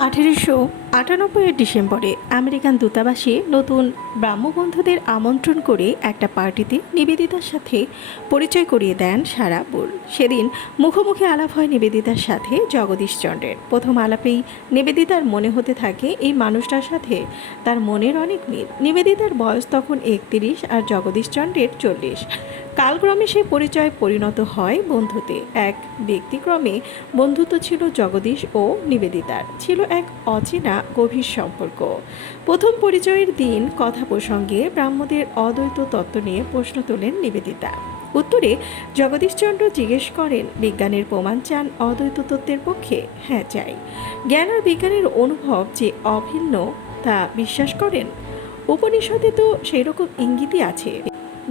আঠেরোশো আটানব্বইয়ের ডিসেম্বরে আমেরিকান দূতাবাসে নতুন ব্রাহ্মবন্ধুদের আমন্ত্রণ করে একটা পার্টিতে নিবেদিতার সাথে পরিচয় করিয়ে দেন সারাপুর সেদিন মুখোমুখি আলাপ হয় নিবেদিতার সাথে জগদীশচন্দ্রের প্রথম আলাপেই নিবেদিতার মনে হতে থাকে এই মানুষটার সাথে তার মনের অনেক মিল। নিবেদিতার বয়স তখন একত্রিশ আর জগদীশচন্দ্রের চল্লিশ। কালক্রমে সে পরিচয় পরিণত হয় বন্ধুতে। এক ব্যক্তিক্রমে বন্ধুত্ব ছিল জগদীশ ও নিবেদিতার। ছিল এক অচেনা গভীর সম্পর্ক। প্রথম পরিচয়ের দিন কথা প্রসঙ্গে ব্রাহ্মদের অদ্বৈত তত্ত্ব নিয়ে প্রশ্ন তোলেন নিবেদিতা। উত্তরে, জগদীশচন্দ্র জিজ্ঞেস করেন, বিজ্ঞানের প্রমাণ চান অদ্বৈত তত্ত্বের পক্ষে? হ্যাঁ চাই। জ্ঞান আর বিজ্ঞানের অনুভব যে অভিন্ন তা বিশ্বাস করেন? উপনিষদে তো সেই রকম ইঙ্গিতই আছে।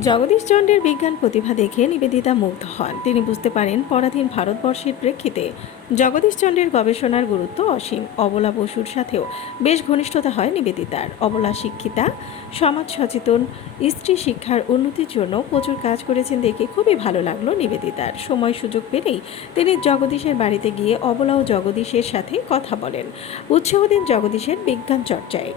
জগদীশচন্দ্রের বিজ্ঞান প্রতিভা দেখে নিবেদিতা মুগ্ধ হন। তিনি বুঝতে পারেন পরাধীন ভারতবর্ষের প্রেক্ষিতে জগদীশচন্দ্রের গবেষণার গুরুত্ব অসীম। অবলা বসুর সাথেও বেশ ঘনিষ্ঠতা হয় নিবেদিতার। অবলা শিক্ষিতা, সমাজ সচেতন, স্ত্রী শিক্ষার উন্নতির জন্য প্রচুর কাজ করেছেন দেখে খুবই ভালো লাগল নিবেদিতার। সময় সুযোগ পেলেই তিনি জগদীশের বাড়িতে গিয়ে অবলা ও জগদীশের সাথে কথা বলেন। উৎসাহ দেন জগদীশের বিজ্ঞান চর্চায়।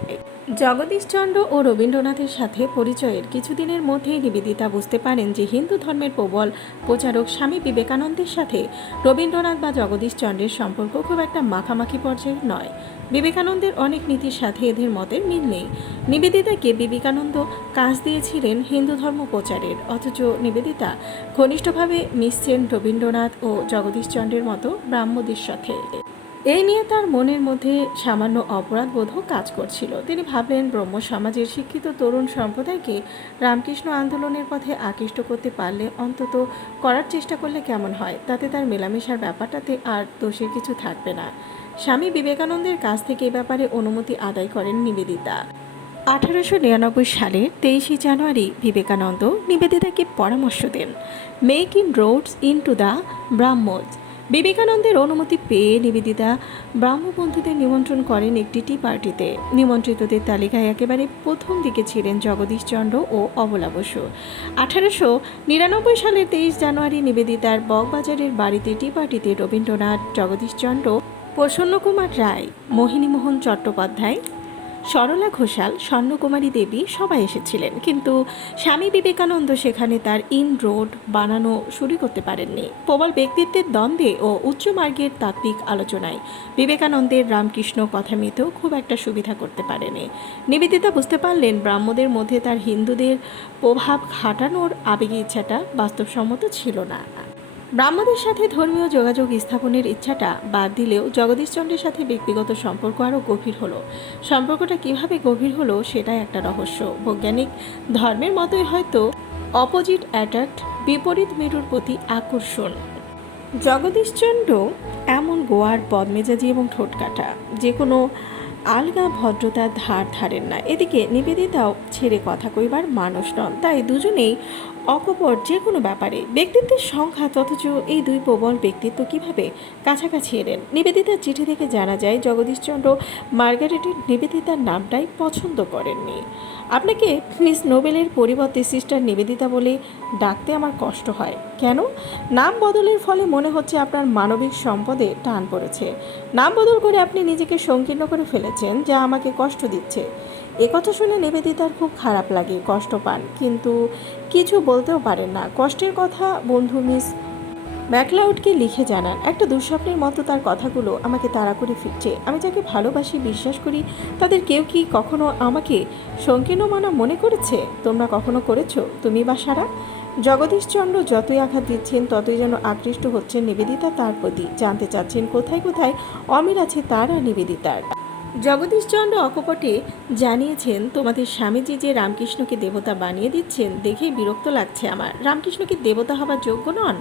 জগদীশচন্দ্র ও রবীন্দ্রনাথের সাথে পরিচয়ের কিছুদিনের মধ্যেই নিবেদিতা বুঝতে পারেন যে হিন্দু ধর্মের প্রবল প্রচারক স্বামী বিবেকানন্দের সাথে রবীন্দ্রনাথ বা জগদীশচন্দ্রের সম্পর্ক খুব একটা মাখামাখি পর্যায়ের নয়। বিবেকানন্দের অনেক নীতির সাথে এদের মতের মিল নেই। নিবেদিতাকে বিবেকানন্দ কাজ দিয়েছিলেন হিন্দু ধর্ম প্রচারের, অথচ নিবেদিতা ঘনিষ্ঠভাবে মিশছেন রবীন্দ্রনাথ ও জগদীশ চন্দ্রের মতো ব্রাহ্মদের সাথে। এই নিয়ে তার মনের মধ্যে সামান্য অপরাধবোধও কাজ করছিল। তিনি ভাবলেন, ব্রহ্ম সমাজের শিক্ষিত তরুণ সম্প্রদায়কে রামকৃষ্ণ আন্দোলনের পথে আকৃষ্ট করতে পারলে অন্তত করার চেষ্টা করলে কেমন হয়? তাতে তার মেলামেশার ব্যাপারটাতে আর দোষের কিছু থাকবে না। স্বামী বিবেকানন্দের কাছ থেকে এ ব্যাপারে অনুমতি আদায় করেন নিবেদিতা। আঠারোশো নিরানব্বই সালের তেইশে জানুয়ারি বিবেকানন্দ নিবেদিতাকে পরামর্শ দেন। Make inroads into the Brahmos. বিবেকানন্দের অনুমতি পেয়ে নিবেদিতা ব্রাহ্মবন্ধুদের নিমন্ত্রণ করেন একটি টি পার্টিতে। নিমন্ত্রিতদের তালিকায় একেবারে প্রথম দিকে ছিলেন জগদীশচন্দ্র ও অবলা বসু। আঠারোশো নিরানব্বই সালের তেইশ জানুয়ারি নিবেদিতার বকবাজারের বাড়িতে টি পার্টিতে রবীন্দ্রনাথ জগদীশচন্দ্র প্রসন্নকুমার রায়, মোহিনীমোহন চট্টোপাধ্যায় সরলা ঘোষাল, স্বর্ণকুমারী দেবী সবাই এসেছিলেন, কিন্তু স্বামী বিবেকানন্দ সেখানে তার ইন রোড বানানো শুরু করতে পারেননি। প্রবল ব্যক্তিত্বের দ্বন্দ্বে ও উচ্চ মার্গের তাত্ত্বিক আলোচনায় বিবেকানন্দের রামকৃষ্ণ কথা মিতেও খুব একটা সুবিধা করতে পারেনি। নিবেদিতা বুঝতে পারলেন ব্রাহ্মদের মধ্যে তার হিন্দুদের প্রভাব খাটানোর আবেগী ইচ্ছাটা বাস্তবসম্মত ছিল না। ব্রাহ্মদের সাথে ধর্মীয় যোগাযোগ স্থাপনের ইচ্ছাটা বাদ দিলেও জগদীশচন্দ্রের সাথে ব্যক্তিগত সম্পর্ক আরও গভীর হলো। সম্পর্কটা কীভাবে গভীর হলো সেটাই একটা রহস্য। বৈজ্ঞানিক ধর্মের মতোই হয়তো অপোজিট অ্যাট্রাক্ট বিপরীত মেরুর প্রতি আকর্ষণ। জগদীশচন্দ্র এমন গোয়ার বদমেজাজি এবং ঠোঁটকাটা যে কোনো আলগা ভদ্রতার ধার ধারেন না। এদিকে নিবেদিতাও ছেড়ে কথা কইবার মানুষ নন। তাই দুজনেই অকপর যে কোনো ব্যাপারে ব্যক্তিত্বের সংখ্যা অথচ এই দুই প্রবল ব্যক্তিত্ব কীভাবে কাছাকাছি এলেন? নিবেদিতার চিঠি থেকে জানা যায়, জগদীশচন্দ্র মার্গারেটের নিবেদিতার নামটাই পছন্দ করেননি। আপনাকে মিস নোবেলের পরিবর্তে সিস্টার নিবেদিতা বলে ডাকতে আমার কষ্ট হয়। কেন? নাম বদলের ফলে মনে হচ্ছে আপনার মানবিক সম্পদে টান পড়েছে। নাম বদল করে আপনি নিজেকে সংকীর্ণ করে ফেলেছেন, যা আমাকে কষ্ট দিচ্ছে। একথা শুনে নিবেদিতার খুব খারাপ লাগে, কষ্ট পান। কিন্তু কিছু বলতেও পারেন না। কষ্টের কথা বন্ধু মিস ম্যাকলাউডকে লিখে জানান, একটা দুঃস্বপ্নের মতো তার কথাগুলো আমাকে তাড়া করে ফিরছে। আমি যাকে ভালোবাসি, বিশ্বাস করি, তাদের কেউ কি কখনো আমাকে সংকীর্ণ মানা মনে করেছে? তোমরা কখনো করেছ? তুমি বা সারা? জগদীশচন্দ্র যতই আঘাত দিচ্ছেন, ততই যেন আকৃষ্ট হচ্ছেন নিবেদিতা তার প্রতি। জানতে চাচ্ছেন কোথায় কোথায় অমিল আছে তার আর নিবেদিতার। জগদীশচন্দ্র অকপটে জানিয়েছেন, তোমাদের স্বামীজি যে রামকৃষ্ণকে দেবতা বানিয়ে দিচ্ছেন, দেখেই বিরক্ত লাগছে আমার। রামকৃষ্ণ কি দেবতা হবার যোগ্য নন?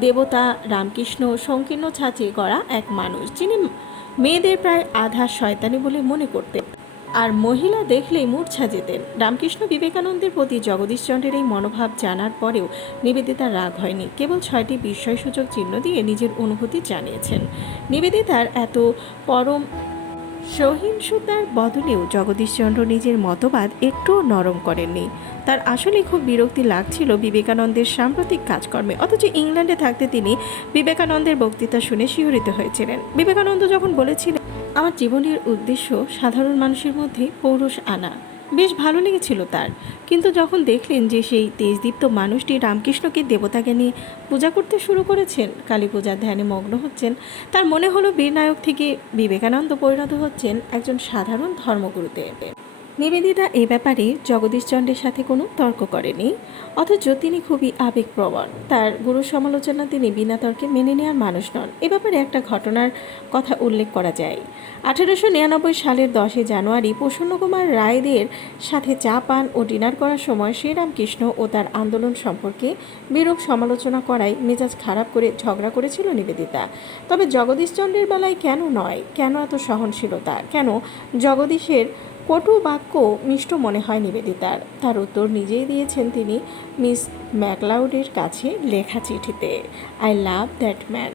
দেবতা রামকৃষ্ণ সংকীর্ণ ছাঁচে গড়া এক মানুষ, যিনি মেয়েদের প্রায় আধা শয়তানি বলে মনে করতেন। আর মহিলা দেখলেই মূর্ছা যেতেন। রামকৃষ্ণ বিবেকানন্দের প্রতি জগদীশচন্দ্রের এই মনোভাব জানার পরেও নিবেদিতার রাগ হয়নি। কেবল ছয়টি বিস্ময়সূচক চিহ্ন দিয়ে নিজের অনুভূতি জানিয়েছেন। নিবেদিতার এত পরম সহিংসতার বদলেও জগদীশচন্দ্র নিজের মতবাদ একটুও নরম করেননি। তার আসলে খুব বিরক্তি লাগছিল বিবেকানন্দের সাম্প্রতিক কাজকর্মে, অথচ ইংল্যান্ডে থাকতে তিনি বিবেকানন্দের বক্তৃতা শুনে শিহরিত হয়েছিলেন। বিবেকানন্দ যখন বলেছিলেন, আমার জীবনের উদ্দেশ্য সাধারণ মানুষের মধ্যে পৌরুষ আনা। বেশ ভালো লেগেছিল তার। কিন্তু যখন দেখলেন যে সেই তেজদীপ্ত মানুষটি রামকৃষ্ণকে দেবতাকে নিয়ে পূজা করতে শুরু করেছেন, কালী পূজার ধ্যানে মগ্ন হচ্ছেন, তার মনে হলো বীরনায়ক থেকে বিবেকানন্দ পরিণত হচ্ছেন একজন সাধারণ ধর্মগুরুতে নিবেদিতা এ ব্যাপারে জগদীশচন্দ্রের সাথে কোনো তর্ক করেনি, অথচ তিনি খুবই আবেগপ্রবণ। তার গুরু সমালোচনা তিনি বিনা তর্কে মেনে নেওয়ার মানুষ নন। এ ব্যাপারে একটা ঘটনার কথা উল্লেখ করা যায়। আঠারোশো নিরানব্বই সালের দশই জানুয়ারি প্রসন্নকুমার রায়দের সাথে চা পান ও ডিনার করার সময় শ্রীরামকৃষ্ণ ও তার আন্দোলন সম্পর্কে বিরূপ সমালোচনা করায় মেজাজ খারাপ করে ঝগড়া করেছিল নিবেদিতা। তবে জগদীশচন্দ্রের বেলায় কেন নয়? কেন এত সহনশীলতা? কেন জগদীশের কটু বাক্য মিষ্ট মনে হয় নিবেদিতার। তার উত্তর নিজেই দিয়েছেন তিনি মিস ম্যাকলাউডের কাছে লেখা চিঠিতে। I love that man.